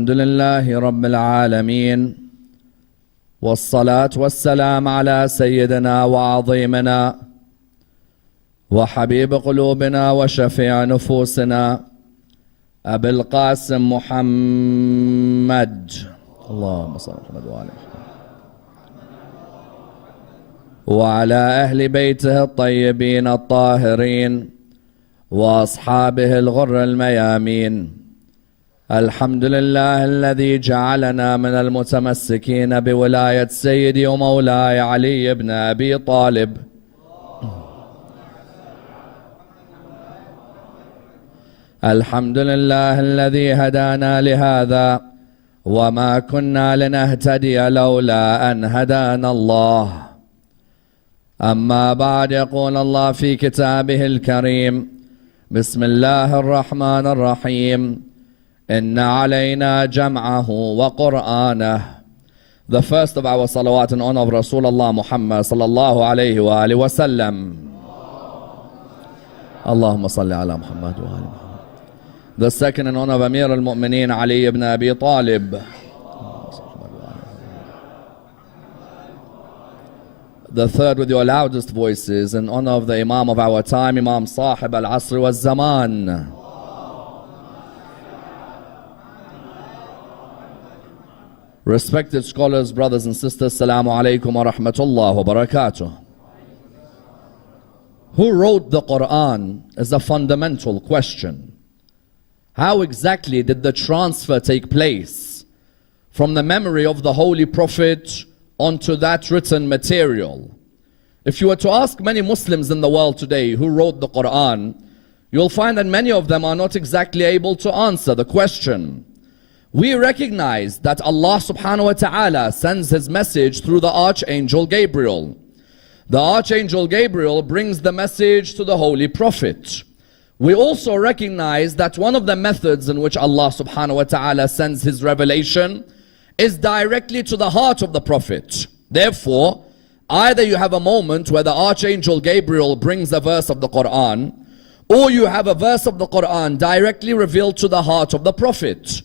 الحمد لله رب العالمين والصلاة والسلام على سيدنا وعظيمنا وحبيب قلوبنا وشفيع نفوسنا أبي القاسم محمد اللهم صل على محمد وعلى أهل بيته الطيبين الطاهرين وأصحابه الغر الميامين. الحمد لله الذي جعلنا من المتمسكين بولاية سيدي ومولاي علي بن أبي طالب. الحمد لله الذي هدانا لهذا وما كنا لنهتدي لولا أن هدانا الله. أما بعد، يقول الله في كتابه الكريم: بسم الله الرحمن الرحيم إن علينا جمعه وقرآنه. The first of our salawat in honor of Rasulullah Muhammad sallallahu alayhi wa alihi wa sallam. Allahumma salli ala Muhammad wa ali Muhammad. The second in honor of Amir al-Mu'mineen Ali ibn Abi Talib. The third with your loudest voices in honor of the Imam of our time, Imam Sahib al-Asr wal-Zaman. Respected scholars, brothers and sisters, Assalamu alaikum wa rahmatullah wa barakatuh. Who wrote the Quran is a fundamental question. How exactly did the transfer take place from the memory of the Holy Prophet onto that written material? If you were to ask many Muslims in the world today who wrote the Quran, you'll find that many of them are not exactly able to answer the question. We recognize that Allah subhanahu wa ta'ala sends His message through the Archangel Gabriel. The Archangel Gabriel brings the message to the Holy Prophet. We also recognize that one of the methods in which Allah subhanahu wa ta'ala sends His revelation is directly to the heart of the Prophet. Therefore, either you have a moment where the Archangel Gabriel brings a verse of the Quran, or you have a verse of the Quran directly revealed to the heart of the Prophet.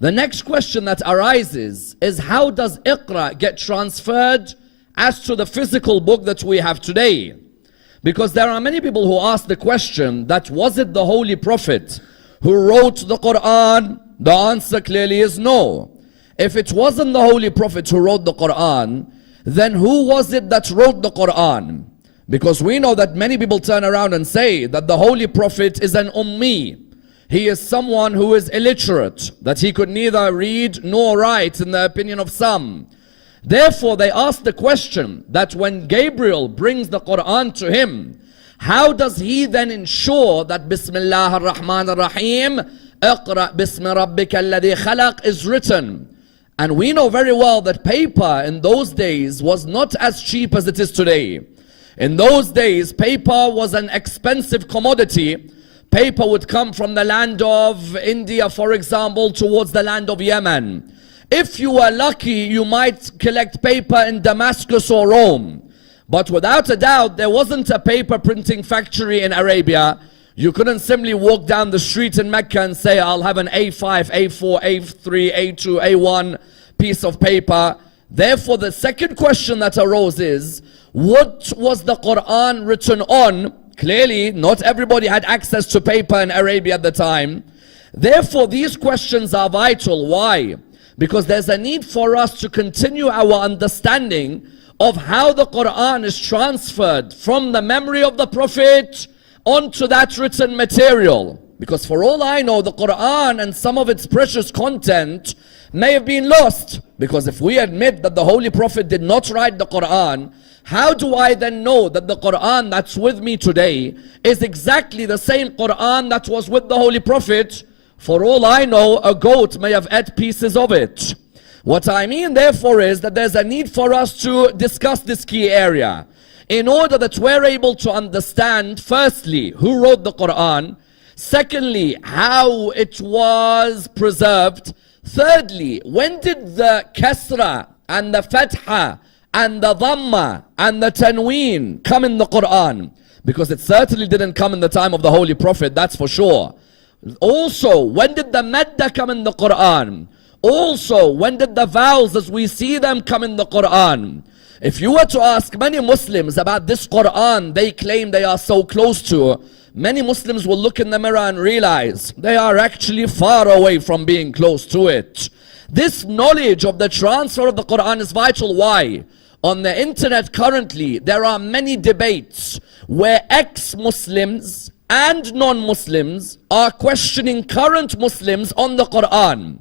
The next question that arises is, how does Iqra get transferred as to the physical book that we have today? Because there are many people who ask the question that, was it the Holy Prophet who wrote the Quran? The answer clearly is no. If it wasn't the Holy Prophet who wrote the Quran, then who was it that wrote the Quran? Because we know that many people turn around and say that the Holy Prophet is an ummi. He is someone who is illiterate, that he could neither read nor write in the opinion of some. Therefore, they ask the question that when Gabriel brings the Quran to him, how does he then ensure that Bismillah ar-Rahman ar-Rahim, Iqra bismi rabbika alladhi khalaq is written? And we know very well that paper in those days was not as cheap as it is today. In those days, paper was an expensive commodity. Paper would come from the land of India, for example, towards the land of Yemen. If you were lucky, you might collect paper in Damascus or Rome. But without a doubt, there wasn't a paper printing factory in Arabia. You couldn't simply walk down the street in Mecca and say, I'll have an A5, A4, A3, A2, A1 piece of paper. Therefore, the second question that arose is, what was the Quran written on? Clearly, not everybody had access to paper in Arabia at the time. Therefore, these questions are vital. Why? Because there's a need for us to continue our understanding of how the Quran is transferred from the memory of the Prophet onto that written material. Because for all I know, the Quran and some of its precious content may have been lost. Because if we admit that the Holy Prophet did not write the Quran, how do I then know that the Quran that's with me today is exactly the same Quran that was with the Holy Prophet? For all I know, a goat may have ate pieces of it. What I mean therefore is that there's a need for us to discuss this key area in order that we're able to understand, firstly, who wrote the Quran, secondly, how it was preserved, thirdly, when did the Kasra and the Fatha and the Dhamma and the Tanween come in the Quran? Because it certainly didn't come in the time of the Holy Prophet, that's for sure. Also, when did the Madda come in the Quran? Also, when did the vowels as we see them come in the Quran? If you were to ask many Muslims about this Quran they claim they are so close to, many Muslims will look in the mirror and realize they are actually far away from being close to it. This knowledge of the transfer of the Quran is vital. Why? On the internet currently, there are many debates where ex-Muslims and non-Muslims are questioning current Muslims on the Quran.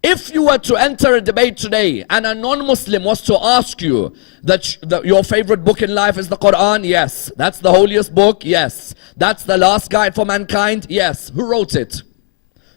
If you were to enter a debate today and a non-Muslim was to ask you that your favorite book in life is the Quran, yes. That's the holiest book, yes. That's the last guide for mankind, yes. Who wrote it?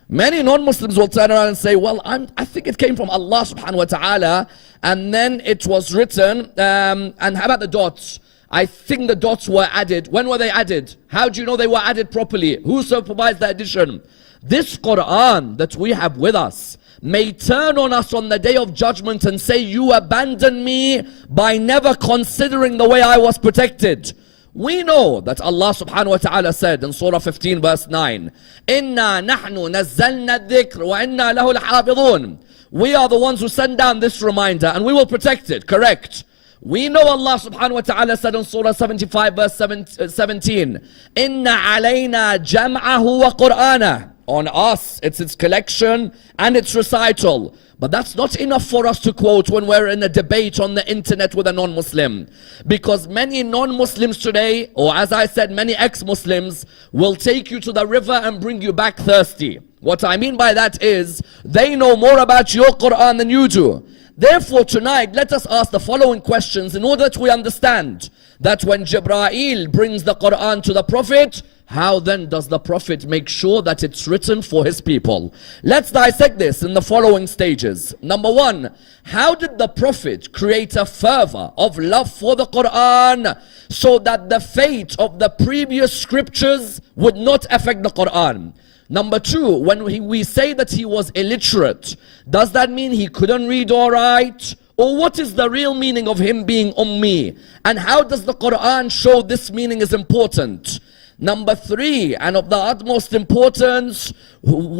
Many non-Muslims will turn around and say, well, I think it came from Allah subhanahu wa ta'ala, and then it was written, and how about the dots? I think the dots were added. When were they added? How do you know they were added properly? Who supervised the addition? This Quran that we have with us may turn on us on the day of judgment and say, you abandoned me by never considering the way I was protected. We know that Allah subhanahu wa ta'ala said in Surah 15 verse 9, إِنَّا نَحْنُ نَزَّلْنَا الذِّكْرَ وَإِنَّا لَهُ لَحَافِظُونَ. We are the ones who send down this reminder and we will protect it, correct? We know Allah subhanahu wa ta'ala said in Surah 75 verse 17, إِنَّ عَلَيْنَا جَمْعَهُ وَقُرْآنَهُ. On us, it's its collection and its recital. But that's not enough for us to quote when we're in a debate on the internet with a non-Muslim. Because many non-Muslims today, or as I said, many ex-Muslims, will take you to the river and bring you back thirsty. What I mean by that is, they know more about your Quran than you do. Therefore tonight, let us ask the following questions in order that we understand that when Jibreel brings the Quran to the Prophet, how then does the Prophet make sure that it's written for his people? Let's dissect this in the following stages. Number one, how did the Prophet create a fervor of love for the Quran so that the fate of the previous scriptures would not affect the Quran? Number two, when we say that he was illiterate, does that mean he couldn't read or write? Or what is the real meaning of him being ummi? And how does the Quran show this meaning is important? Number three, and of the utmost importance,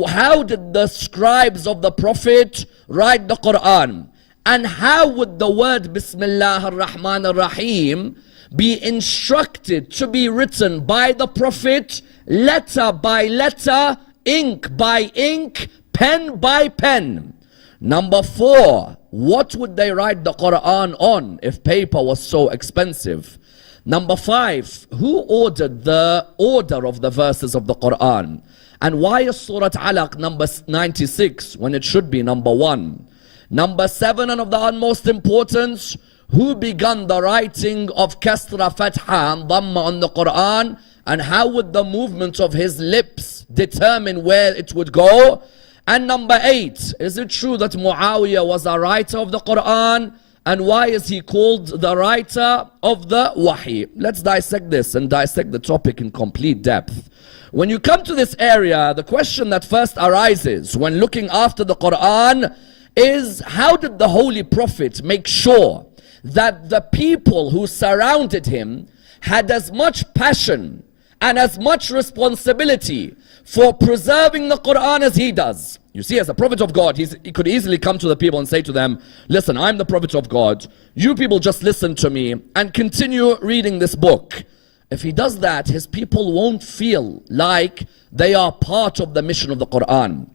how did the scribes of the Prophet write the Quran? And how would the word Bismillah ar-Rahman ar-Rahim be instructed to be written by the Prophet, letter by letter, ink by ink, pen by pen? Number four, what would they write the Quran on if paper was so expensive? Number five, who ordered the order of the verses of the Quran? And why is Surah Alaq number 96 when it should be number 1? Number 7, and of the utmost importance, who began the writing of Kasra, Fatha and Dhamma on the Quran? And how would the movement of his lips determine where it would go? And number 8, is it true that Muawiyah was a writer of the Quran? And why is he called the writer of the Wahi? Let's dissect this and dissect the topic in complete depth. When you come to this area, the question that first arises when looking after the Quran is, how did the Holy Prophet make sure that the people who surrounded him had as much passion and as much responsibility for preserving the Quran as he does? You see, as a prophet of God, he could easily come to the people and say to them, listen, I'm the prophet of God. You people just listen to me and continue reading this book. If he does that, his people won't feel like they are part of the mission of the Quran.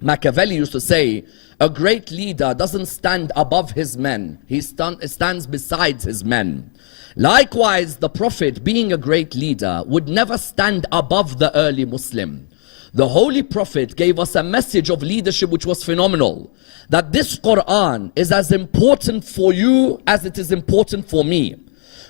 Machiavelli used to say, a great leader doesn't stand above his men. He stands beside his men. Likewise, the Prophet, being a great leader, would never stand above the early Muslim. The Holy Prophet gave us a message of leadership which was phenomenal. That this Quran is as important for you as it is important for me.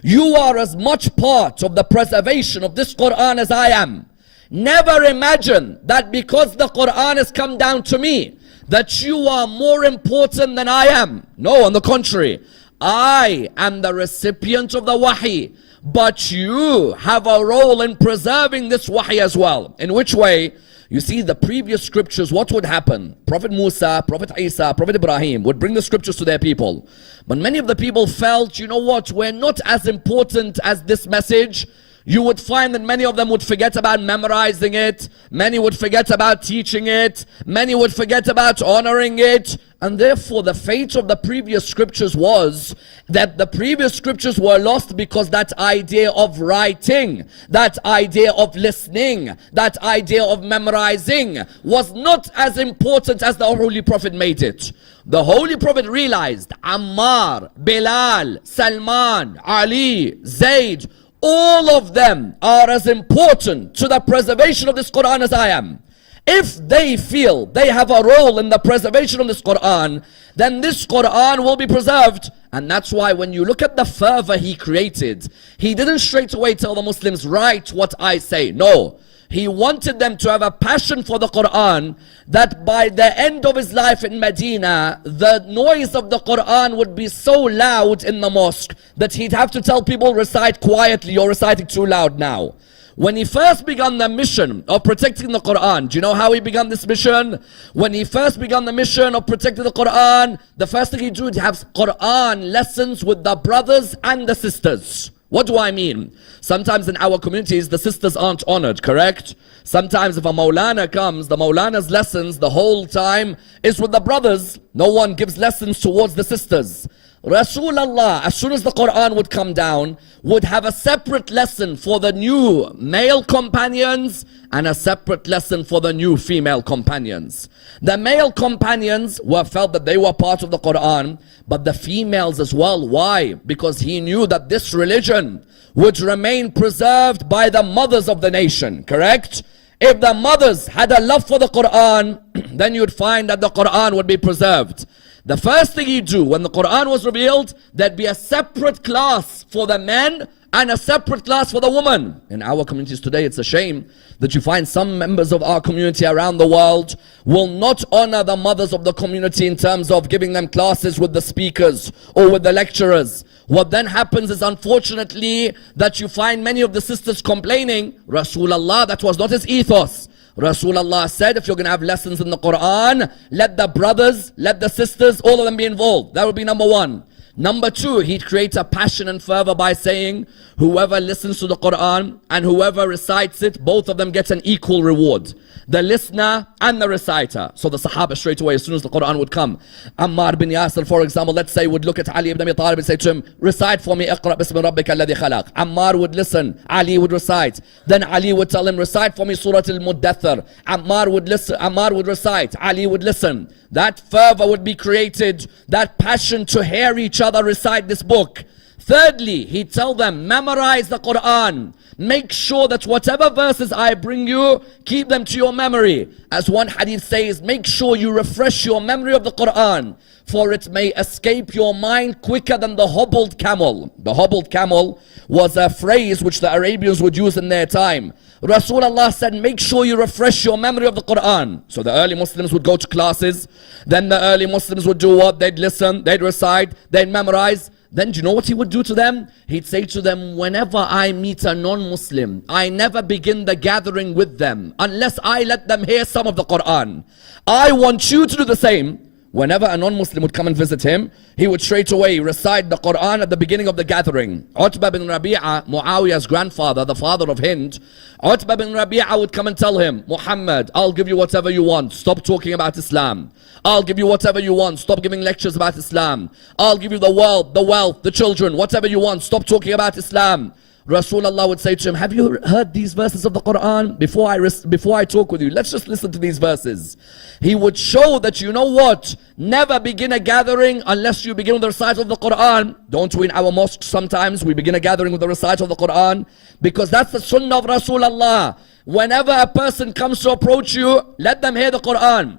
You are as much part of the preservation of this Quran as I am. Never imagine that because the Quran has come down to me, that you are more important than I am. No, on the contrary. I am the recipient of the Wahi. But you have a role in preserving this Wahi as well. In which way? You see, the previous scriptures, what would happen? Prophet Musa, Prophet Isa, Prophet Ibrahim would bring the scriptures to their people. But many of the people felt, you know what, we're not as important as this message. you would find that many of them would forget about memorizing it, many would forget about teaching it, many would forget about honoring it. And therefore the fate of the previous scriptures was that the previous scriptures were lost because that idea of writing, that idea of listening, that idea of memorizing was not as important as the Holy Prophet made it. The Holy Prophet realized Ammar, Bilal, Salman, Ali, Zayd, all of them are as important to the preservation of this Quran as I am. If they feel they have a role in the preservation of this Quran, then this Quran will be preserved. And that's why when you look at the fervor he created, he didn't straight away tell the Muslims, write what I say. No. He wanted them to have a passion for the Quran, that by the end of his life in Medina, the noise of the Quran would be so loud in the mosque that he'd have to tell people, recite quietly, you're reciting too loud now. When he first began the mission of protecting the Quran, do you know how he began this mission? When he first began the mission of protecting the Quran, the first thing he did, he have Quran lessons with the brothers and the sisters. What do I mean? Sometimes in our communities, the sisters aren't honored, correct? Sometimes if a Maulana comes, the Maulana's lessons the whole time is with the brothers. No one gives lessons towards the sisters. Rasulullah, as soon as the Quran would come down, would have a separate lesson for the new male companions and a separate lesson for the new female companions. The male companions felt that they were part of the Quran, but the females as well. Why? Because he knew that this religion would remain preserved by the mothers of the nation, correct? If the mothers had a love for the Quran, then you'd find that the Quran would be preserved. The first thing you do when the Quran was revealed, there'd be a separate class for the men and a separate class for the women. In our communities today, it's a shame that you find some members of our community around the world will not honor the mothers of the community in terms of giving them classes with the speakers or with the lecturers. What then happens is, unfortunately, that you find many of the sisters complaining, Rasulullah, that was not his ethos. Rasulullah said, if you're going to have lessons in the Quran, let the brothers, let the sisters, all of them be involved. That would be number one. Number two, he'd create a passion and fervor by saying, whoever listens to the Quran and whoever recites it, both of them get an equal reward. The listener and the reciter. So the Sahaba straight away, as soon as the Quran would come, Ammar bin Yasir, for example, let's say, would look at Ali ibn Abi Talib and say to him, recite for me, Iqra bismi rabbika alladhi khalaq. Ammar would listen, Ali would recite. Then Ali would tell him, recite for me Surah Al-Muddathir. Ammar would listen, Ammar would recite, Ali would listen. That fervor would be created, that passion to hear each other recite this book. Thirdly, he'd tell them, memorize the Quran. Make sure that whatever verses I bring you, keep them to your memory. As one hadith says, make sure you refresh your memory of the Quran, for it may escape your mind quicker than the hobbled camel. The hobbled camel was a phrase which the Arabians would use in their time. Rasulullah said, make sure you refresh your memory of the Quran. So the early Muslims would go to classes. Then the early Muslims would do what? They'd listen, they'd recite, they'd memorize. Then do you know what he would do to them? He'd say to them, whenever I meet a non-Muslim, I never begin the gathering with them unless I let them hear some of the Quran. I want you to do the same. Whenever a non-Muslim would come and visit him, he would straight away recite the Quran at the beginning of the gathering. Utbah bin Rabi'a, Muawiyah's grandfather, the father of Hind, Utbah bin Rabi'a would come and tell him, Muhammad, I'll give you whatever you want. Stop talking about Islam. I'll give you whatever you want. Stop giving lectures about Islam. I'll give you the world, the wealth, the children, whatever you want. Stop talking about Islam. Rasulullah would say to him, have you heard these verses of the Quran? Before I talk with you, let's just listen to these verses. He would show that, you know what? Never begin a gathering unless you begin with the recital of the Quran. Don't we in our mosques sometimes, we begin a gathering with the recital of the Quran? Because that's the sunnah of Rasulullah. Whenever a person comes to approach you, let them hear the Quran.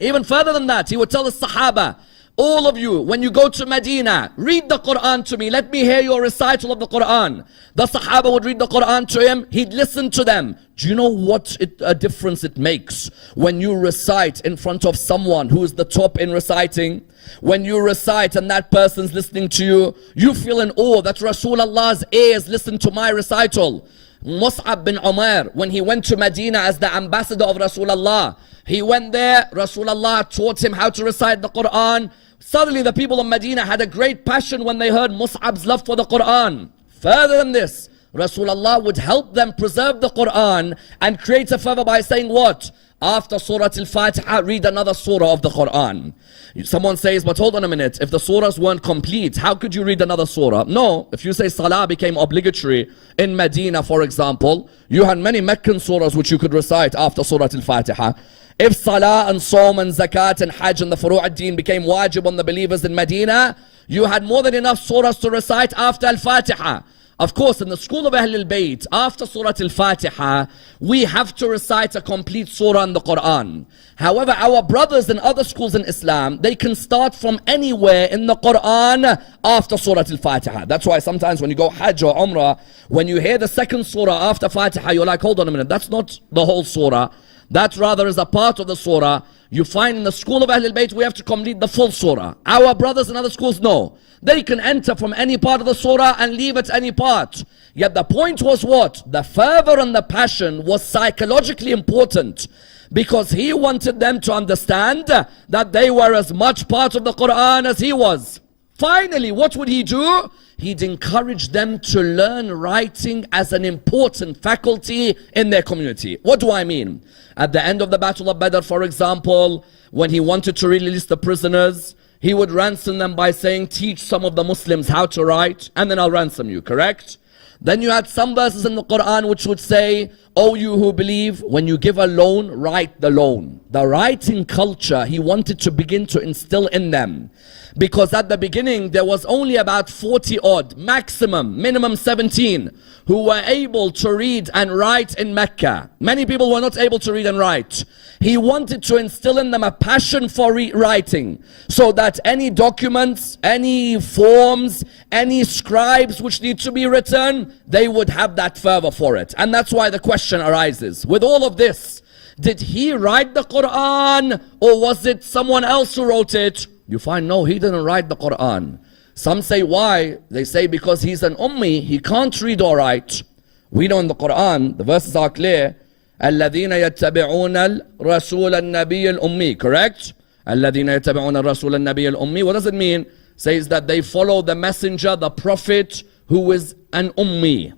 Even further than that, he would tell the Sahaba, all of you, when you go to Medina, read the Quran to me. Let me hear your recital of the Quran. The Sahaba would read the Quran to him. He'd listen to them. Do you know what a difference it makes when you recite in front of someone who is the top in reciting? When you recite and that person's listening to you, you feel in awe that Rasulullah's ears listen to my recital. Mus'ab bin Umar, when he went to Medina as the ambassador of Rasulullah, he went there, Rasulullah taught him how to recite the Quran. Suddenly the people of Medina had a great passion when they heard Mus'ab's love for the Quran. Further than this, Rasulullah would help them preserve the Quran and create a fervor by saying what? After Surah Al-Fatiha, read another surah of the Quran. Someone says, but hold on a minute, if the surahs weren't complete, how could you read another surah? No, if you say Salah became obligatory in Medina, for example, you had many Meccan surahs which you could recite after Surah Al-Fatiha. If Salah and Sawm and Zakat and Hajj and the Furu' ad-Din became wajib on the believers in Medina, you had more than enough surahs to recite after Al-Fatiha. Of course, in the school of Ahlul Bayt, after Surah Al-Fatiha, we have to recite a complete surah in the Quran. However, our brothers in other schools in Islam, they can start from anywhere in the Quran after Surah Al-Fatiha. That's why sometimes when you go Hajj or Umrah, when you hear the second surah after Fatiha, you're like, hold on a minute, that's not the whole surah. That rather is a part of the surah. You find in the school of Ahlul Bayt, we have to complete the full surah. Our brothers in other schools, no. They can enter from any part of the surah and leave at any part. Yet the point was what? The fervor and the passion was psychologically important, because he wanted them to understand that they were as much part of the Quran as he was. Finally, what would he do? He'd encourage them to learn writing as an important faculty in their community. What do I mean? At the end of the Battle of Badr, for example, when he wanted to release the prisoners, he would ransom them by saying, teach some of the Muslims how to write, and then I'll ransom you, correct? Then you had some verses in the Quran which would say, oh, you who believe, when you give a loan, write the loan. The writing culture he wanted to begin to instill in them. Because at the beginning, there was only about 40 odd, maximum, minimum 17, who were able to read and write in Mecca. Many people were not able to read and write. He wanted to instill in them a passion for writing, so that any documents, any forms, any scribes which need to be written, they would have that fervor for it. And that's why the question arises, with all of this, did he write the Quran, or was it someone else who wrote it? You find, no, he didn't write the Quran. Some say, why? They say because he's an ummi, he can't read or write. We know in the Quran, the verses are clear. الَّذِينَ يَتَّبِعُونَ الرَّسُولَ النَّبِيَّ الْأُمِّي. Correct? الَّذِينَ يَتَّبِعُونَ الرَّسُولَ النَّبِيَّ الْأُمِّي. What does it mean? Says that they follow the messenger, the prophet, who is an ummi.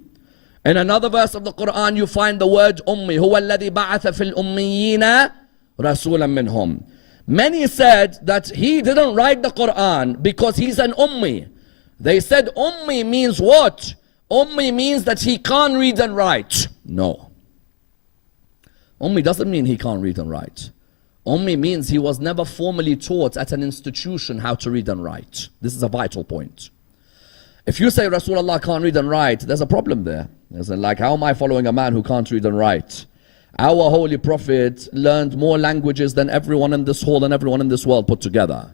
In another verse of the Quran, you find the word ummi. هُوَ الَّذِي بَعَثَ فِي الْأُمِّيِّينَ رَسُولًا مِّنْهُمْ. Many said that he didn't write the Quran because he's an ummi. They said ummi means what? Ummi means that he can't read and write. No. Ummi doesn't mean he can't read and write. Ummi means he was never formally taught at an institution how to read and write. This is a vital point. If you say Rasulullah can't read and write, there's a problem there. There's like, how am I following a man who can't read and write? Our Holy Prophet learned more languages than everyone in this hall and everyone in this world put together.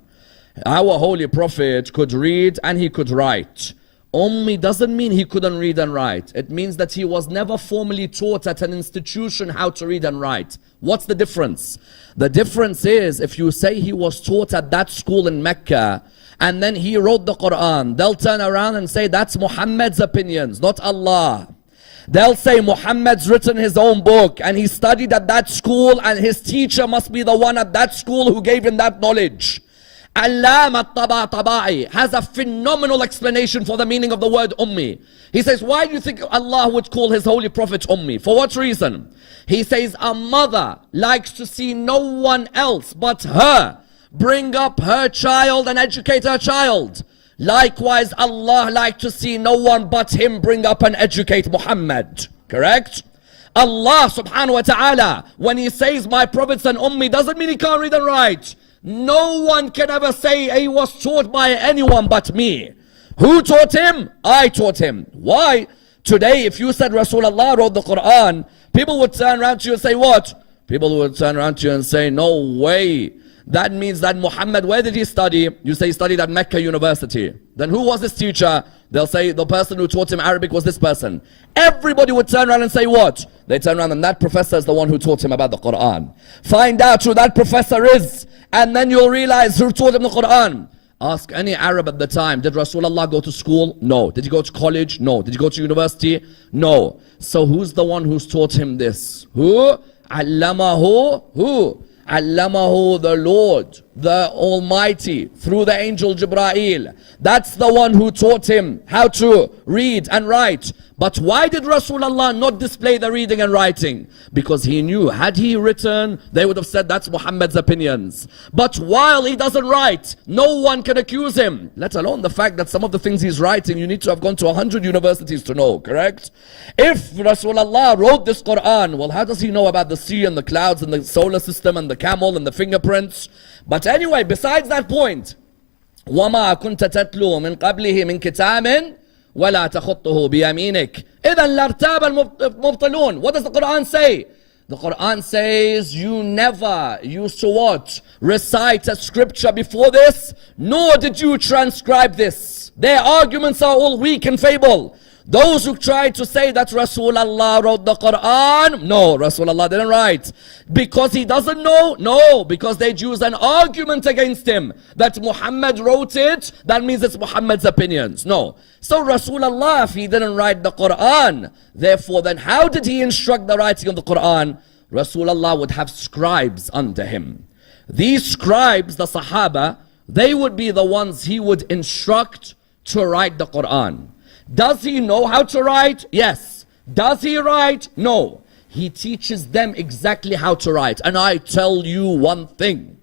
Our Holy Prophet could read and he could write. Ummi doesn't mean he couldn't read and write. It means that he was never formally taught at an institution how to read and write. What's the difference? The difference is, if you say he was taught at that school in Mecca, and then he wrote the Quran, they'll turn around and say that's Muhammad's opinions, not Allah. They'll say Muhammad's written his own book and he studied at that school and his teacher must be the one at that school who gave him that knowledge. Allama Tabatabai has a phenomenal explanation for the meaning of the word ummi. He says, why do you think Allah would call his holy prophet ummi? For what reason? He says, a mother likes to see no one else but her bring up her child and educate her child. Likewise, Allah liked to see no one but him bring up and educate Muhammad. Correct? Allah subhanahu wa ta'ala, when he says my prophet's an ummi, doesn't mean he can't read and write. No one can ever say he was taught by anyone but me. Who taught him? I taught him. Why? Today, if you said Rasulullah wrote the Quran, people would turn around to you and say what? People would turn around to you and say, no way. That means that Muhammad, where did he study? You say he studied at Mecca University. Then who was his teacher? They'll say the person who taught him Arabic was this person. Everybody would turn around and say what? They turn around and that professor is the one who taught him about the Quran. Find out who that professor is, and then you'll realize who taught him the Quran. Ask any Arab at the time, did Rasulullah go to school? No. Did he go to college? No. Did he go to university? No. So who's the one who's taught him this? Who? Allamahu? Who? Allamahu, the Lord. the Almighty through the angel Jibreel. That's the one who taught him how to read and write. But why did Rasulullah not display the reading and writing? Because he knew, had he written, they would have said that's Muhammad's opinions. But while he doesn't write, no one can accuse him. Let alone the fact that some of the things he's writing, you need to have gone to 100 universities to know, correct? If Rasulullah wrote this Quran, well, how does he know about the sea and the clouds and the solar system and the camel and the fingerprints? But anyway, besides that point, وَمَا كُنْتَ تَتْلُو مِنْ قَبْلِهِ مِنْ كِتَابٍ وَلَا تَخُطُّهُ بِيَمِينِكَ إِذًا لَارْتَابَ الْمُبْطِلُونَ. What does the Quran say? The Quran says you never used to what? Recite a scripture before this, nor did you transcribe this. Their arguments are all weak and feeble. Those who try to say that Rasulullah wrote the Quran, no, Rasulullah didn't write. Because he doesn't know? No, because they use an argument against him that Muhammad wrote it, that means it's Muhammad's opinions. No. So Rasulullah, if he didn't write the Quran, therefore then how did he instruct the writing of the Quran? Rasulullah would have scribes under him. These scribes, the Sahaba, they would be the ones he would instruct to write the Quran. Does he know how to write? Yes. Does he write? No. He teaches them exactly how to write. And I tell you one thing.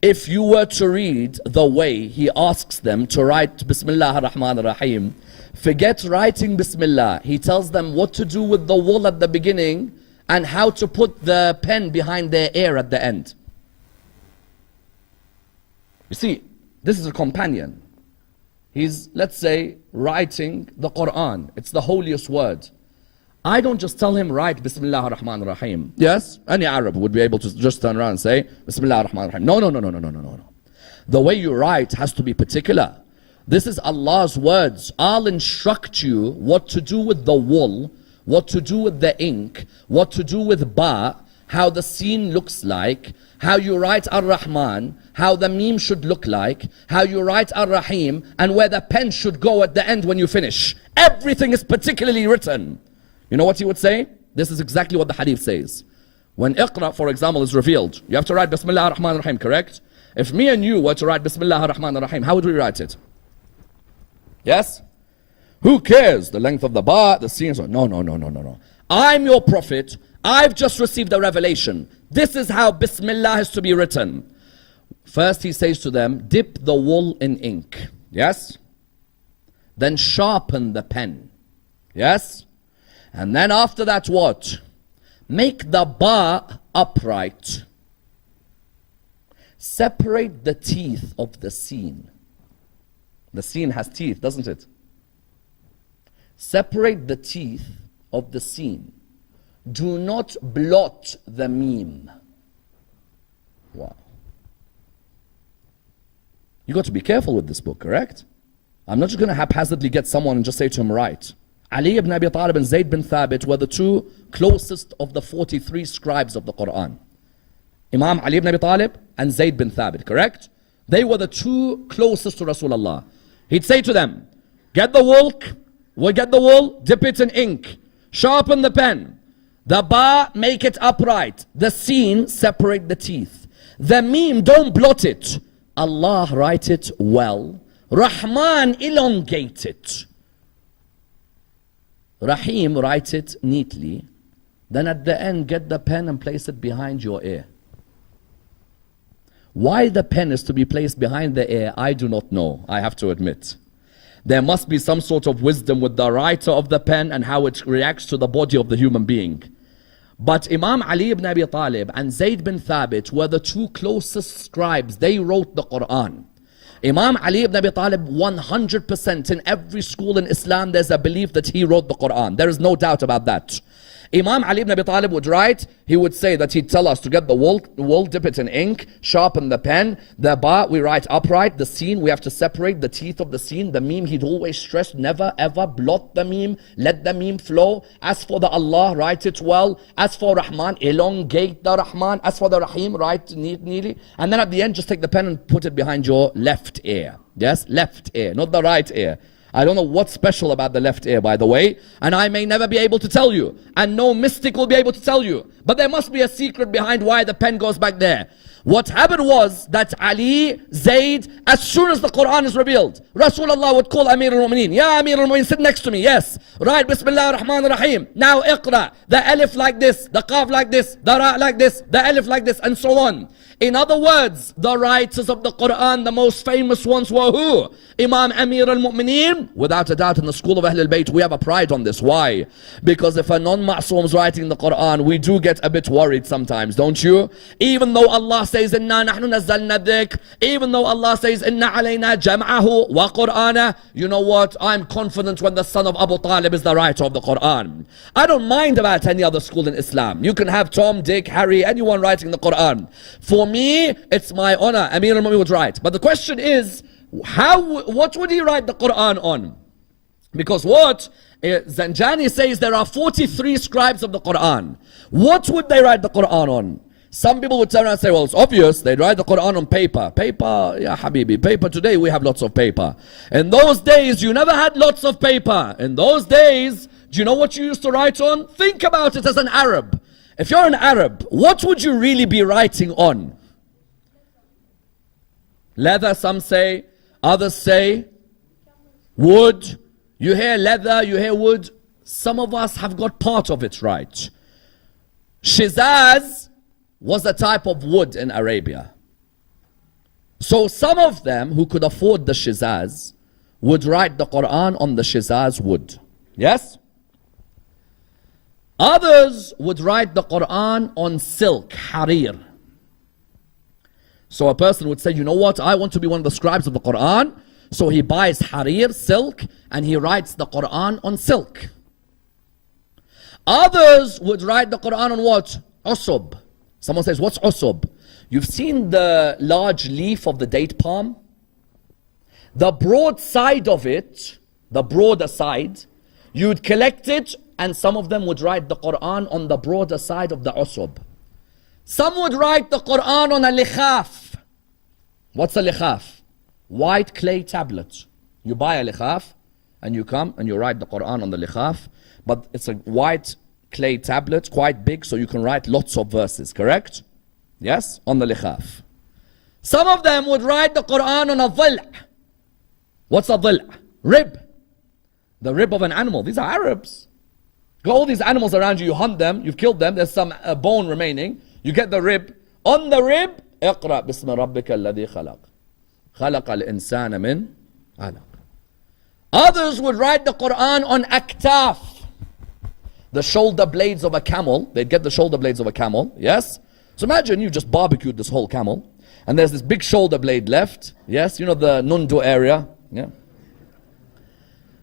If you were to read the way he asks them to write Bismillah ar-Rahman ar-Rahim, forget writing Bismillah. He tells them what to do with the wool at the beginning and how to put the pen behind their ear at the end. You see, this is a companion. He's, let's say, writing the Quran. It's the holiest word. I don't just tell him, write Bismillah ar-Rahman ar-Rahim. Yes, any Arab would be able to just turn around and say, Bismillah ar-Rahman ar-Rahim. No. The way you write has to be particular. This is Allah's words. I'll instruct you what to do with the wool, what to do with the ink, what to do with ba, how the scene looks like, how you write Ar-Rahman, how the meme should look like, how you write Ar-Rahim, and where the pen should go at the end when you finish. Everything is particularly written. You know what he would say? This is exactly what the hadith says. When Iqra, for example, is revealed, you have to write Bismillah ar-Rahman ar-Rahim, correct? If me and you were to write Bismillah ar-Rahman ar-Rahim, how would we write it? Yes? Who cares? The length of the ba, the scenes. No. I'm your prophet. I've just received a revelation. This is how Bismillah has to be written. First he says to them, dip the wool in ink. Yes? Then sharpen the pen. Yes? And then after that what? Make the ba upright. Separate the teeth of the scene. The scene has teeth, doesn't it? Separate the teeth of the scene. Do not blot the meme. Wow. You got to be careful with this book, correct? I'm not just going to haphazardly get someone and just say to him, right. Ali ibn Abi Talib and Zayd bin Thabit were the two closest of the 43 scribes of the Quran. Imam Ali ibn Abi Talib and Zayd bin Thabit, correct? They were the two closest to Rasulullah. He'd say to them, get the wool, dip it in ink, sharpen the pen. The ba, make it upright. The scene, separate the teeth. The meme, don't blot it. Allah, write it well. Rahman, elongate it. Rahim, write it neatly. Then at the end, get the pen and place it behind your ear. Why the pen is to be placed behind the ear, I do not know, I have to admit. There must be some sort of wisdom with the writer of the pen and how it reacts to the body of the human being. But Imam Ali ibn Abi Talib and Zayd bin Thabit were the two closest scribes. They wrote the Quran. Imam Ali ibn Abi Talib, 100% in every school in Islam, there's a belief that he wrote the Quran. There is no doubt about that. Imam Ali ibn Abi Talib would write, he would say that he'd tell us to get the wool, dip it in ink, sharpen the pen, the ba, we write upright, the scene, we have to separate the teeth of the scene, the meme, he'd always stress, never ever blot the meme, let the meme flow. As for the Allah, write it well. As for Rahman, elongate the Rahman. As for the Rahim, write neatly. And then at the end, just take the pen and put it behind your left ear. Yes, left ear, not the right ear. I don't know what's special about the left ear, by the way, and I may never be able to tell you, and no mystic will be able to tell you. But there must be a secret behind why the pen goes back there. What happened was that Ali, Zayd, as soon as the Quran is revealed, Rasulullah would call Amir al-Mu'mineen. Ya Amir al-Mu'mineen, sit next to me. Yes. Right, Bismillah ar-Rahman ar-Rahim. Now Iqra. The alif like this, the qaf like this, the ra like this, the alif like this, and so on. In other words, the writers of the Quran, the most famous ones were who? Imam Amir al-Mu'mineen. Without a doubt, in the school of Ahl al-Bayt, we have a pride on this. Why? Because if a non-ma'soom is writing the Quran, we do get a bit worried sometimes, don't you? Even though Allah says, Inna nahnu nazzalna dhikr, even though Allah says, Inna alayna jam'ahu wa qur'ana, you know what? I'm confident when the son of Abu Talib is the writer of the Quran. I don't mind about any other school in Islam. You can have Tom, Dick, Harry, anyone writing the Quran. For me, it's my honor. Amir al-Mu'mineen would write. But the question is, what would he write the Quran on? Because what Zanjani says, there are 43 scribes of the Quran. What would they write the Quran on? Some people would turn around and say, well, it's obvious, they'd write the Quran on paper. Paper, yeah, Habibi, paper. Today we have lots of paper. In those days, you never had lots of paper. In those days, do you know what you used to write on? Think about it as an Arab. If you're an Arab, what would you really be writing on? Leather, some say. Others say wood. You hear leather, you hear wood. Some of us have got part of it right. Shizaz was a type of wood in Arabia. So some of them who could afford the shizaz would write the Quran on the shizaz wood. Yes? Others would write the Quran on silk, harir. So a person would say, you know what, I want to be one of the scribes of the Quran. So he buys harir, silk, and he writes the Quran on silk. Others would write the Quran on what? Usub. Someone says, what's usub? You've seen the large leaf of the date palm? The broad side of it, the broader side, you'd collect it, and some of them would write the Quran on the broader side of the usub. Some would write the Quran on a likhaf. What's a likhaf? White clay tablet. You buy a likhaf and you come and you write the Quran on the likhaf, but it's a white clay tablet, quite big, so you can write lots of verses, correct? Yes? On the likhaf. Some of them would write the Quran on a dhil'. What's a dhil'? Rib. The rib of an animal. These are Arabs. Got all these animals around you, you hunt them, you've killed them, there's some bone remaining. You get the rib. On the rib, اقرأ بسم ربك الذي خلق. خلق الإنسان من علق. Others would write the Quran on aktaf. The shoulder blades of a camel. They'd get the shoulder blades of a camel. Yes? So imagine you just barbecued this whole camel. And there's this big shoulder blade left. Yes? You know the Nundu area. Yeah.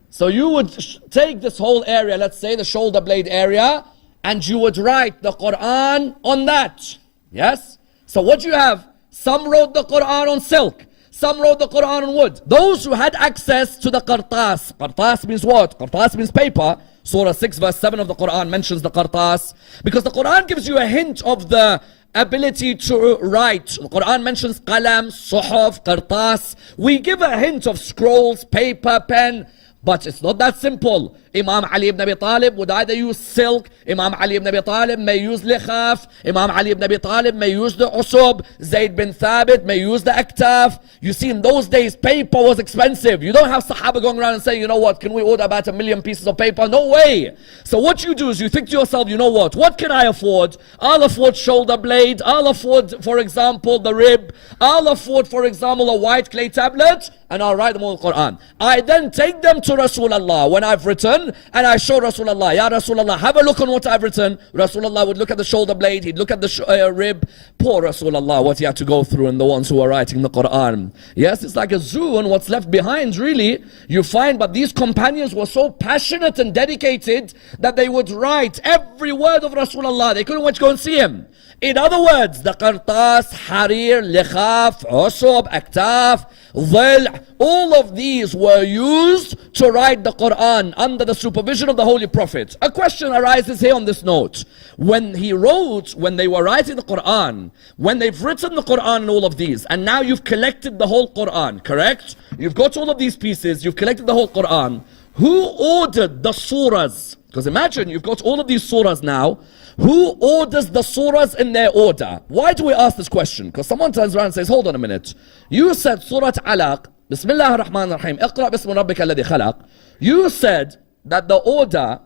So you would take this whole area, let's say the shoulder blade area, and you would write the Quran on that. Yes? So what you have? Some wrote the Quran on silk. Some wrote the Quran on wood. Those who had access to the qartas. Qartas means what? Qartas means paper. Surah 6 verse 7 of the Quran mentions the qartas. Because the Quran gives you a hint of the ability to write. The Quran mentions qalam, suhuf, qartas. We give a hint of scrolls, paper, pen. But it's not that simple. Imam Ali ibn Abi Talib would either use silk. Imam Ali ibn Abi Talib may use likhaf. Imam Ali ibn Abi Talib may use the usub. Zayd bin Thabit may use the aktaf. You see, in those days, paper was expensive. You don't have Sahaba going around and saying, you know what, can we order about 1 million pieces of paper? No way. So what you do is you think to yourself, you know what can I afford? I'll afford shoulder blade. I'll afford, for example, the rib. I'll afford, for example, a white clay tablet. And I'll write them on the Quran. I then take them to Rasulullah when I've written, and I show Rasulullah, Ya Rasulullah, have a look on what I've written. Rasulullah would look at the shoulder blade, he'd look at the rib. Poor Rasulullah, what he had to go through, and the ones who are writing the Quran. Yes, it's like a zoo, and what's left behind, really, you find. But these companions were so passionate and dedicated that they would write every word of Rasulullah. They couldn't wait to go and see him. In other words, the qartas, harir, likhaf, usub, aktaf, dhil', all of these were used to write the Quran under the supervision of the Holy Prophet. A question arises here on this note. When they were writing the Quran, when they've written the Quran and all of these, and now you've collected the whole Quran, correct? You've got all of these pieces, you've collected the whole Quran. Who ordered the surahs? Because imagine you've got all of these surahs now. Who orders the surahs in their order? Why do we ask this question? Because someone turns around and says, hold on a minute. You said Surah Alaq, Bismillah ar-Rahman ar-Rahim, Iqra bismi rabbika alladhi khalaq. You said that the order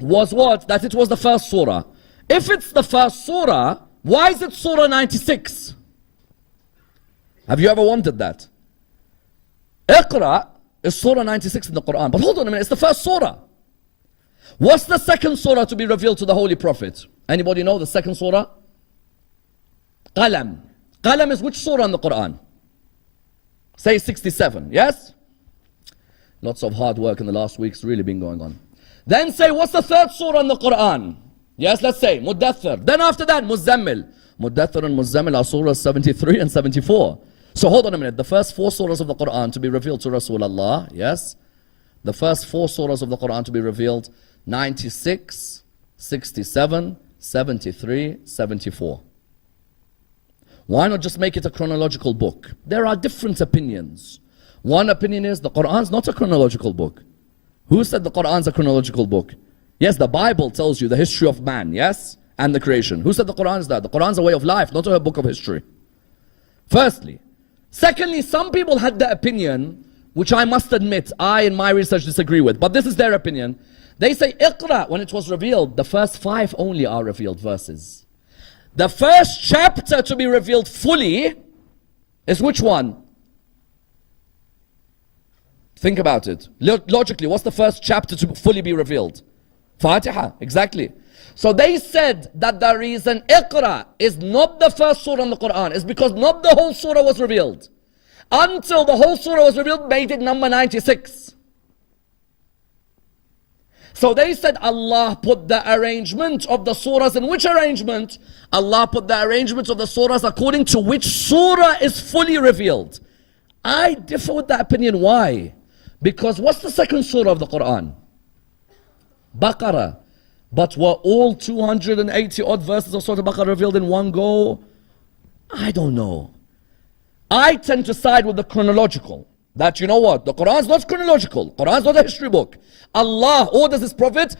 was what? That it was the first surah. If it's the first surah, why is it Surah 96? Have you ever wondered that? Iqra is Surah 96 in the Quran. But hold on a minute, it's the first surah. What's the second surah to be revealed to the Holy Prophet? Anybody know the second surah? Qalam. Qalam is which surah in the Quran? Say 67, yes? Lots of hard work in the last weeks really been going on. Then say, what's the third surah in the Quran? Yes, let's say, Muddathir. Then after that, Muzzammil. Muddathir and Muzzammil are surahs 73 and 74. So hold on a minute. The first 4 surahs of the Quran to be revealed to Rasulullah, yes? The first 4 surahs of the Quran to be revealed, 96, 67, 73, 74. Why not just make it a chronological book? There are different opinions. One opinion is the Quran is not a chronological book. Who said the Quran is a chronological book? Yes, the Bible tells you the history of man, yes? And the creation. Who said the Quran is that? The Quran is a way of life, not a book of history. Firstly. Secondly, some people had the opinion, which I must admit, I in my research disagree with, but this is their opinion. They say, Iqra, when it was revealed, the first 5 only are revealed verses. The first chapter to be revealed fully is which one? Think about it. Logically, what's the first chapter to fully be revealed? Fatiha, exactly. So they said that the reason Iqra is not the first surah in the Quran is because not the whole surah was revealed. Until the whole surah was revealed, made it number 96. So they said Allah put the arrangement of the surahs in which arrangement? Allah put the arrangement of the surahs according to which surah is fully revealed. I differ with that opinion. Why? Because what's the second surah of the Quran? Baqarah. But were all 280 odd verses of Surah Baqarah revealed in one go? I don't know. I tend to side with the chronological. That you know what? The Quran is not chronological. Quran is not a history book. Allah orders His Prophet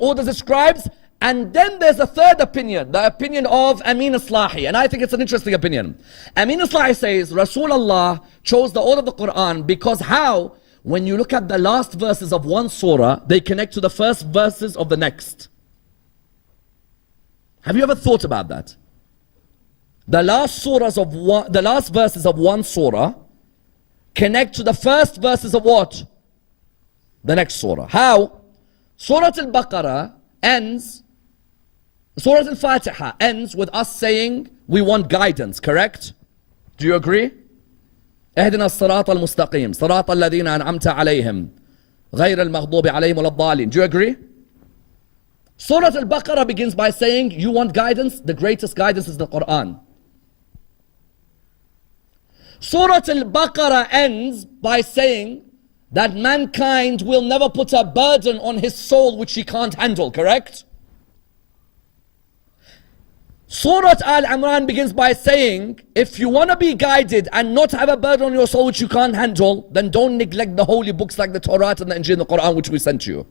orders His scribes, and then there's a third opinion, the opinion of Amin Islahi, and I think it's an interesting opinion. Amin Islahi says, Rasulullah chose the order of the Quran because how? When you look at the last verses of one surah, they connect to the first verses of the next. Have you ever thought about that? The last verses of one surah connect to the first verses of what? The next surah. How? Surah Al-Baqarah ends, Surah Al-Fatiha ends with us saying we want guidance, correct? Do you agree? اهدنا الصراط المستقيم صراط الذين أنعمت عليهم غير المغضوب عليهم ولا الضالين. Do you agree? Surah Al-Baqarah begins by saying you want guidance, the greatest guidance is the Quran. Surah Al-Baqarah ends by saying that mankind will never put a burden on his soul which he can't handle, correct? Surah Al-Imran begins by saying, if you want to be guided and not have a burden on your soul which you can't handle, then don't neglect the holy books like the Torah and the Injil and the Quran which we sent you.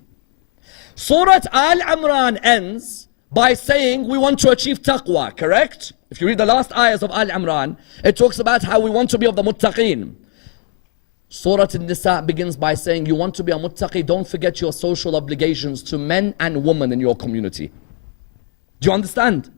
Surah Al-Imran ends by saying we want to achieve taqwa, correct? If you read the last ayahs of Al-Imran, it talks about how we want to be of the muttaqeen. Surah An-Nisa begins by saying you want to be a muttaqi, don't forget your social obligations to men and women in your community. Do you understand?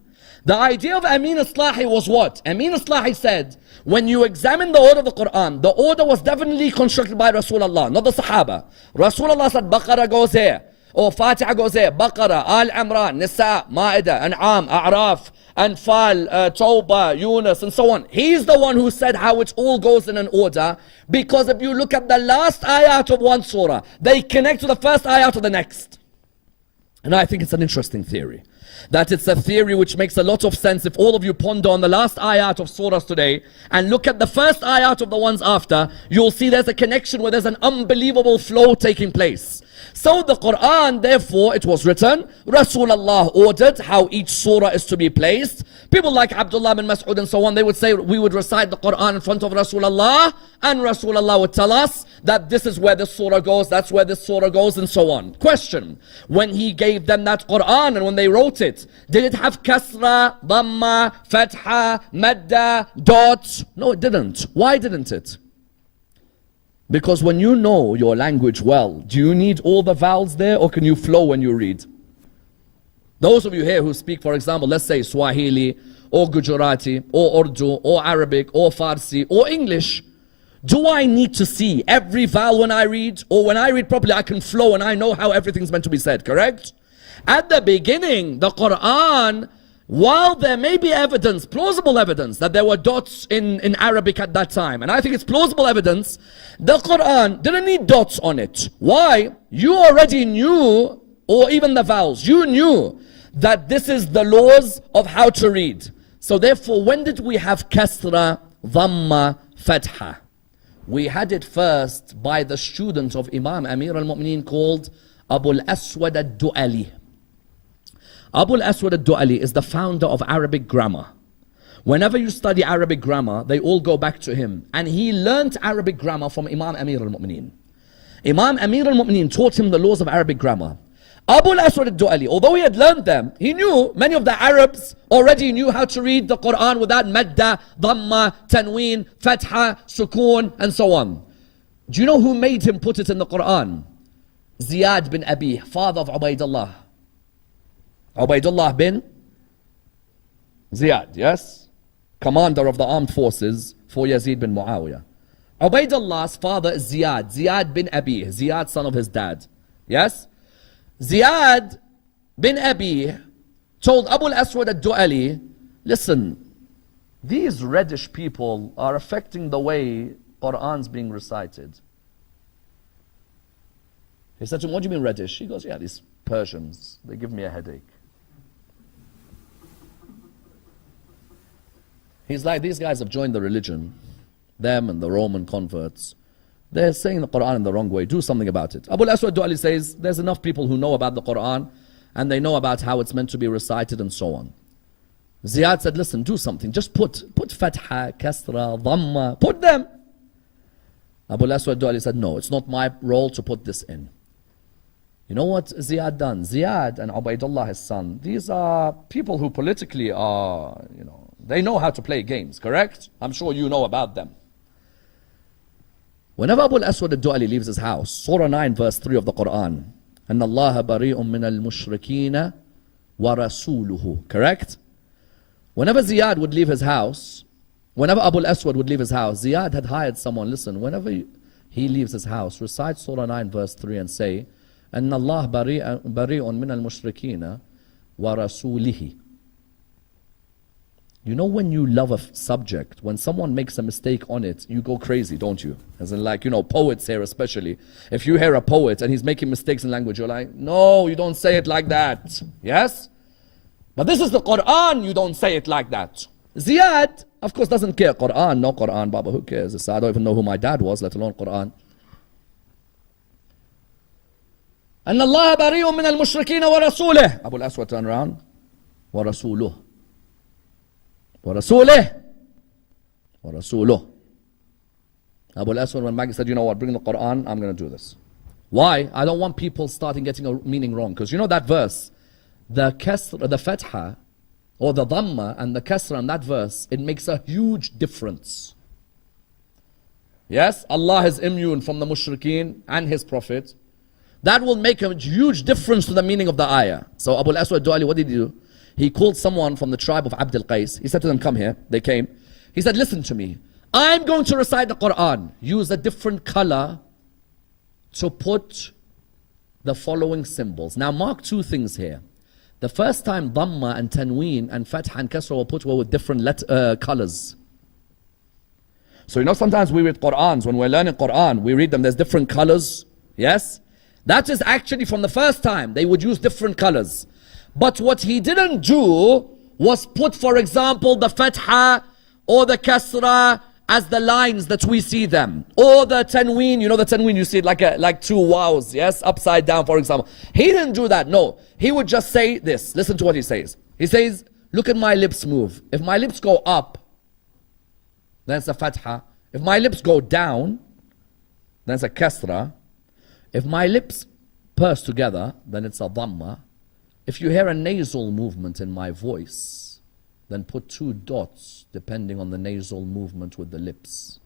The idea of Amin Islahi was what? Amin Islahi said, when you examine the order of the Quran, the order was definitely constructed by Rasulullah, not the Sahaba. Rasulullah said, Baqarah goes here, or Fatiha goes here, Baqarah, Al-Imran, Nisa, Ma'idah, An'am, A'raf, Anfal, Tawbah, Yunus, and so on. He's the one who said how it all goes in an order, because if you look at the last ayat of one surah, they connect to the first ayat of the next. And I think it's an interesting theory. that it's a theory which makes a lot of sense if all of you ponder on the last ayat of surahs today and look at the first ayat of the ones after, you'll see there's a connection where there's an unbelievable flow taking place. So the Quran, therefore, it was written, Rasulullah ordered how each surah is to be placed. People like Abdullah bin Mas'ud and so on, they would say we would recite the Quran in front of Rasulullah, and Rasulullah would tell us that this is where this surah goes, that's where this surah goes, and so on. Question, when he gave them that Quran and when they wrote it, did it have kasra, dhamma, fatha, madda, dots? No, it didn't. Why didn't it? Because when you know your language well, do you need all the vowels there, or can you flow when you read? Those of you here who speak, for example, let's say Swahili, or Gujarati, or Urdu, or Arabic, or Farsi, or English, do I need to see every vowel when I read? Or when I read properly, I can flow and I know how everything's meant to be said, correct? At the beginning, the Quran, while there may be evidence, plausible evidence, that there were dots in Arabic at that time, and I think it's plausible evidence, the Quran didn't need dots on it. Why? You already knew, or even the vowels, you knew that this is the laws of how to read. So therefore, when did we have kasra, dhamma, fatha? We had it first by the student of Imam Amir al-Mu'mineen called Abu al-Aswad al-Du'ali. Abu al-Aswad al-Du'ali is the founder of Arabic grammar. Whenever you study Arabic grammar, they all go back to him. And he learnt Arabic grammar from Imam Amir al-Mu'mineen. Imam Amir al-Mu'mineen taught him the laws of Arabic grammar. Abu al-Aswad al-Du'ali, although he had learned them, he knew, many of the Arabs already knew how to read the Quran without madda, dhamma, tanween, fatha, sukoon, and so on. Do you know who made him put it in the Quran? Ziyad bin Abi, father of Ubaidullah. Ubaidullah bin Ziyad, yes? Commander of the armed forces for Yazid bin Muawiyah. Ubaidullah's father is Ziyad, Ziyad bin Abi, Ziyad son of his dad. Yes? Ziyad bin Abi told Abu al-Aswad al-Du'ali, listen, these reddish people are affecting the way Quran's being recited. He said to him, what do you mean reddish? He goes, yeah, these Persians, they give me a headache. He's like, these guys have joined the religion, them and the Roman converts. They're saying the Quran in the wrong way. Do something about it. Abu al-Aswad Du'ali says, there's enough people who know about the Quran and they know about how it's meant to be recited and so on. Ziyad said, listen, do something. Just put fatha, kasra, dhamma, put them. Abu al-Aswad Du'ali said, no, it's not my role to put this in. You know what Ziyad done? Ziyad and Ubaidullah, his son, these are people who politically are, they know how to play games, correct? I'm sure you know about them. Whenever Abu al-Aswad al-Du'ali leaves his house, Surah 9 verse 3 of the Quran, أَنَّ اللَّهَ بَرِيءٌ مِّنَ الْمُشْرِكِينَ وَرَسُولُهُ, correct? Whenever Ziyad would leave his house, whenever Abu al-Aswad would leave his house, Ziyad had hired someone, listen, whenever he leaves his house, recite Surah 9 verse 3 and say, أَنَّ اللَّهَ بَرِيءٌ مِّنَ الْمُشْرِكِينَ وَرَسُولِهِ. You know when you love a subject, when someone makes a mistake on it, you go crazy, don't you? As in like, poets here especially. If you hear a poet and he's making mistakes in language, you're like, no, you don't say it like that. Yes? But this is the Quran, you don't say it like that. Ziyad, of course, doesn't care. Quran, no Quran, Baba, who cares? I don't even know who my dad was, let alone Quran. أن الله بريء من المشركين ورسوله. Abu al-Aswad turned around. ورسوله. ورسوله. ورسوله. Abu al-Aswad went back and said, you know what, bring the Quran, I'm going to do this. Why? I don't want people starting getting a meaning wrong. Because you know that verse, the kasra, the fatha, or the dhamma and the kasra in that verse, it makes a huge difference. Yes, Allah is immune from the mushrikeen and His Prophet. That will make a huge difference to the meaning of the ayah. So Abu al-Aswad Du'ali, what did he do? He called someone from the tribe of Abd al-Qais. He said to them, come here. They came. He said, listen to me. I'm going to recite the Quran. Use a different color to put the following symbols. Now mark two things here. The first time Dhamma and Tanween and Fatha and Kasra were put were with different colors. So sometimes we read Qur'ans, when we're learning Qur'an, we read them, there's different colors. Yes? That is actually from the first time, they would use different colors. But what he didn't do was put, for example, the fatha or the kasra as the lines that we see them. Or the tanween, you know the tanween, you see it like two wows, yes? Upside down, for example. He didn't do that, no. He would just say this. Listen to what he says. He says, look at my lips move. If my lips go up, then it's a fatha. If my lips go down, then it's a kasra. If my lips purse together, then it's a dhamma. If you hear a nasal movement in my voice, then put two dots depending on the nasal movement with the lips.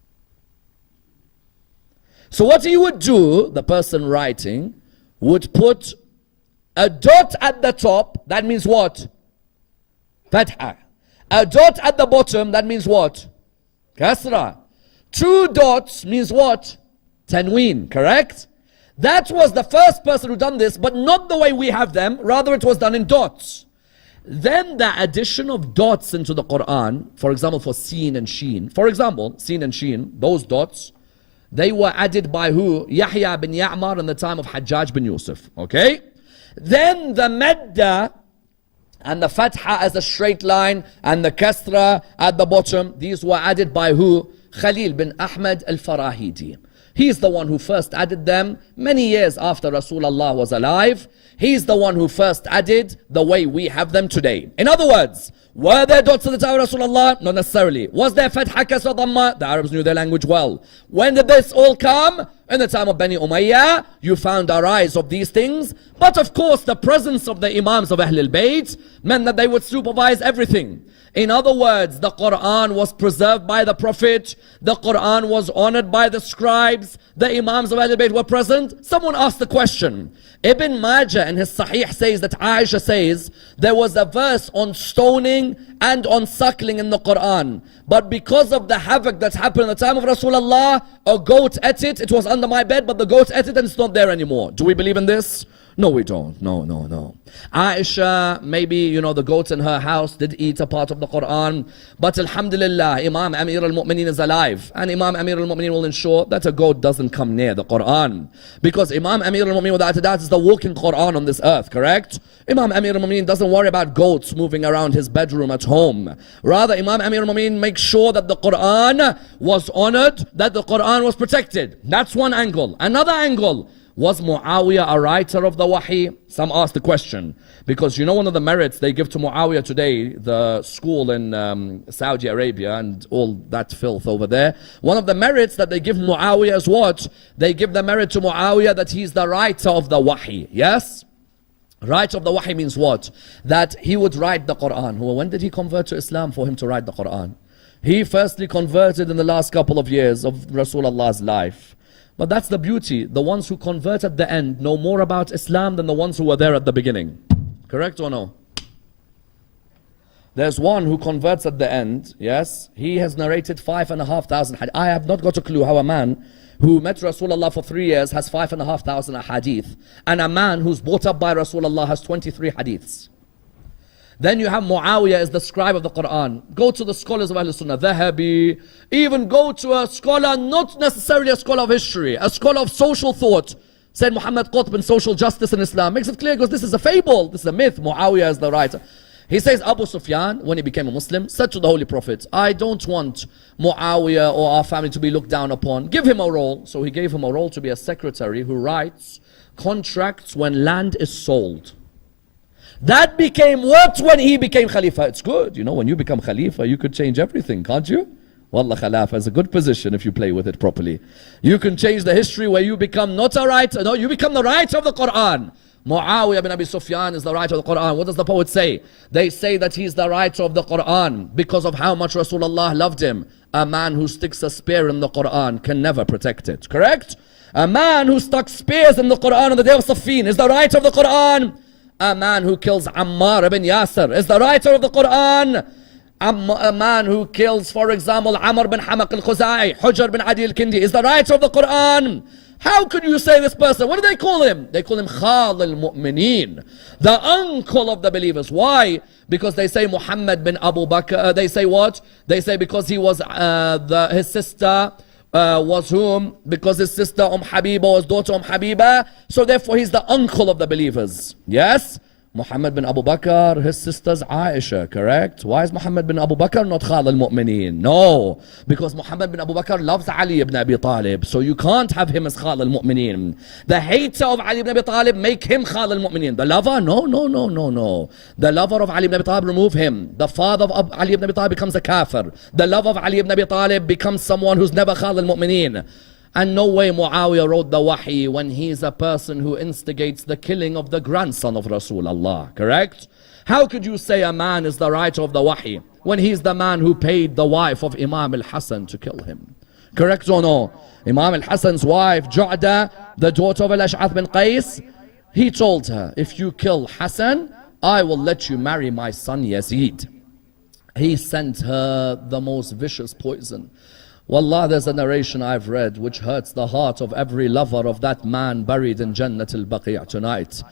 So what he would do, the person writing, would put a dot at the top, that means what? Fatha. A dot at the bottom, that means what? Kasra. Two dots means what? Tanween, correct? That was the first person who done this, but not the way we have them. Rather, it was done in dots. Then the addition of dots into the Quran, for example, for Seen and Sheen. For example, Seen and Sheen, those dots, they were added by who? Yahya bin Ya'mar in the time of Hajjaj bin Yusuf. Okay? Then the Madda and the Fatha as a straight line and the Kasra at the bottom, these were added by who? Khalil bin Ahmad al-Farahidi. He's the one who first added them many years after Rasulullah was alive. He's the one who first added the way we have them today. In other words, were there dots at the time of Rasulullah? Not necessarily. Was there Fatha, Kasra, Dhamma? The Arabs knew their language well. When did this all come? In the time of Bani Umayyah, you found a rise of these things. But of course, the presence of the Imams of Ahlul Bayt meant that they would supervise everything. In other words, the Quran was preserved by the Prophet. The Quran was honored by the scribes. The Imams of Ahlul Bayt were present. Someone asked the question. Ibn Majah in his Sahih says that Aisha says there was a verse on stoning and on suckling in the Quran. But because of the havoc that happened in the time of Rasulullah, a goat ate it. It was under my bed, but the goat ate it and it's not there anymore. Do we believe in this? No, we don't. No. Aisha, maybe, you know, the goats in her house did eat a part of the Quran. But alhamdulillah, Imam Amir al-Mu'mineen is alive. And Imam Amir al-Mu'mineen will ensure that a goat doesn't come near the Quran. Because Imam Amir al-Mu'mineen, without a doubt, is the walking Quran on this earth, correct? Imam Amir al-Mu'mineen doesn't worry about goats moving around his bedroom at home. Rather, Imam Amir al-Mu'mineen makes sure that the Quran was honored, that the Quran was protected. That's one angle. Another angle. Was Muawiyah a writer of the Wahi? Some ask the question. Because you know one of the merits they give to Muawiyah today, the school in Saudi Arabia and all that filth over there. One of the merits that they give Muawiyah is what? They give the merit to Muawiyah that he's the writer of the Wahi. Yes? Writer of the Wahi means what? That he would write the Quran. Well, when did he convert to Islam for him to write the Quran? He firstly converted in the last couple of years of Rasulullah's life. But that's the beauty. The ones who convert at the end know more about Islam than the ones who were there at the beginning. Correct or no? There's one who converts at the end, yes? He has narrated 5,500 hadith. I have not got a clue how a man who met Rasulullah for 3 years has 5,500 hadith. And a man who's brought up by Rasulullah has 23 hadiths. Then you have Muawiyah as the scribe of the Quran. Go to the scholars of Ahlul Sunnah, Dhahabi. Even go to a scholar, not necessarily a scholar of history, a scholar of social thought. Said Muhammad Qutb in Social Justice in Islam. Makes it clear because this is a fable, this is a myth. Muawiyah is the writer. He says Abu Sufyan, when he became a Muslim, said to the Holy Prophet, I don't want Muawiyah or our family to be looked down upon. Give him a role. So he gave him a role to be a secretary who writes contracts when land is sold. That became what when he became Khalifa? It's good. You know, when you become Khalifa, you could change everything, can't you? Wallah, Khalifa is a good position if you play with it properly. You can change the history where you become not a writer. No, you become the writer of the Quran. Muawiyah bin Abi Sufyan is the writer of the Quran. What does the poet say? They say that he's the writer of the Quran because of how much Rasulullah loved him. A man who sticks a spear in the Quran can never protect it. Correct? A man who stuck spears in the Quran on the day of Saffin is the writer of the Quran. A man who kills Ammar ibn Yasir is the writer of the Quran. A man who kills, for example, Amr bin Hamaq al-Khuzai, Hujr bin Adi al-Kindi is the writer of the Quran. How could you say this person? What do they call him? They call him Khal al-Mu'mineen, the uncle of the believers. Why? Because they say Muhammad bin Abu Bakr. They say what? They say because he was his sister was whom? Because his sister Habiba was daughter Habiba. So therefore he's the uncle of the believers. Yes? Muhammad bin Abu Bakr, his sister's Aisha, correct? Why is Muhammad bin Abu Bakr not Khal al-Mu'mineen? No, because Muhammad bin Abu Bakr loves Ali ibn Abi Talib, so you can't have him as Khal al-Mu'mineen. The hater of Ali ibn Abi Talib, make him Khal al-Mu'mineen. The lover, no, no, no, no, no. The lover of Ali ibn Abi Talib, remove him. The father of Ali ibn Abi Talib becomes a kafir. The love of Ali ibn Abi Talib becomes someone who's never Khal al-Mu'mineen. And no way Muawiyah wrote the wahi when he's a person who instigates the killing of the grandson of Rasulullah, correct? How could you say a man is the writer of the wahi when he's the man who paid the wife of Imam al-Hassan to kill him? Correct or no? Imam al-Hassan's wife, Ju'da, the daughter of al-Ash'ath bin Qais, he told her, if you kill Hassan, I will let you marry my son Yazid. He sent her the most vicious poison. Wallah, there's a narration I've read which hurts the heart of every lover of that man buried in Jannat al-Baqi' tonight.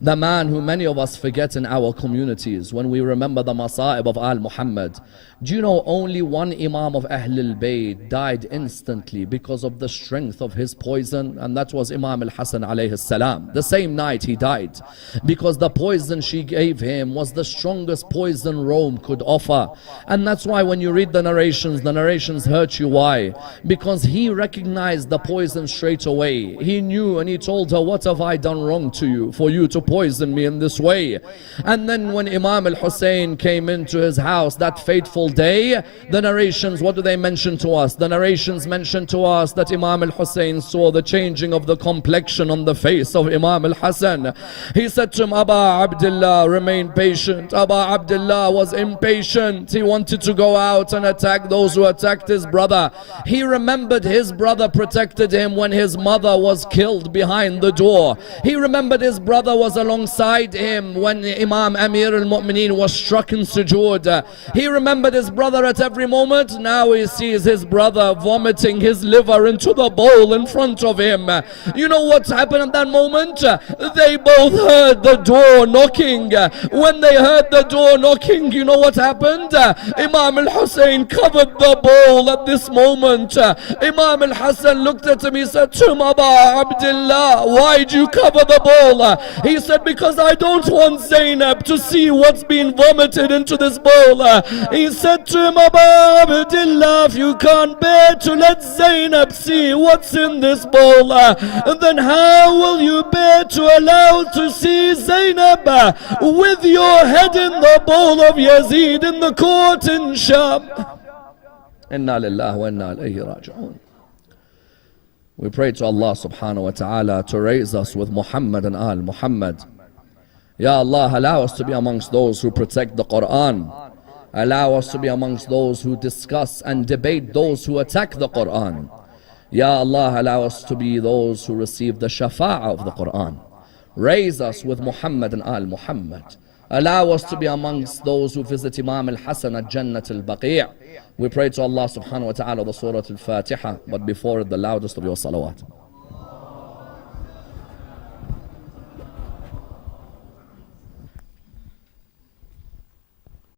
The man who many of us forget in our communities when we remember the Masa'ib of Al-Muhammad. Do you know only one Imam of Ahlul Bayt died instantly because of the strength of his poison? And that was Imam al-Hassan alayhi salam. The same night he died. Because the poison she gave him was the strongest poison Rome could offer. And that's why when you read the narrations hurt you. Why? Because he recognized the poison straight away. He knew and he told her, what have I done wrong to you for you to poison me in this way? And then when Imam al-Hussein came into his house that fateful day, the narrations, what do they mention to us? The narrations mention to us that Imam al-Hussein saw the changing of the complexion on the face of Imam al-Hassan. He said to him, Aba Abdullah, remain patient. Aba Abdullah was impatient. He wanted to go out and attack those who attacked his brother. He remembered his brother protected him when his mother was killed behind the door. He remembered his brother was alongside him when Imam Amir al-Mu'mineen was struck in sujood. He remembered his brother at every moment. Now he sees his brother vomiting his liver into the bowl in front of him. You know what's happened at that moment? They both heard the door knocking. When they heard the door knocking, you know what happened? Imam al-Hussein covered the bowl at this moment. Imam al-Hassan looked at him, he said to him, Aba Abdullah, why'd you cover the bowl? He said, because I don't want Zainab to see what's been vomited into this bowl. He said to him, Aba Abdullah, if you can't bear to let Zainab see what's in this bowl, then how will you bear to allow to see Zainab with your head in the bowl of Yazid in the court in Sham? Inna lillahi wa inna ilayhi raji'un. We pray to Allah subhanahu wa ta'ala to raise us with Muhammad and Al Muhammad. Ya Allah, allow us to be amongst those who protect the Quran. Allow us to be amongst those who discuss and debate those who attack the Quran. Ya Allah, allow us to be those who receive the shafa'ah of the Quran. Raise us with Muhammad and Al Muhammad. Allow us to be amongst those who visit Imam al-Hassan at Jannat al-Baqi'. We pray to Allah subhanahu wa ta'ala the Surah al-Fatiha, but before it the loudest of your salawat.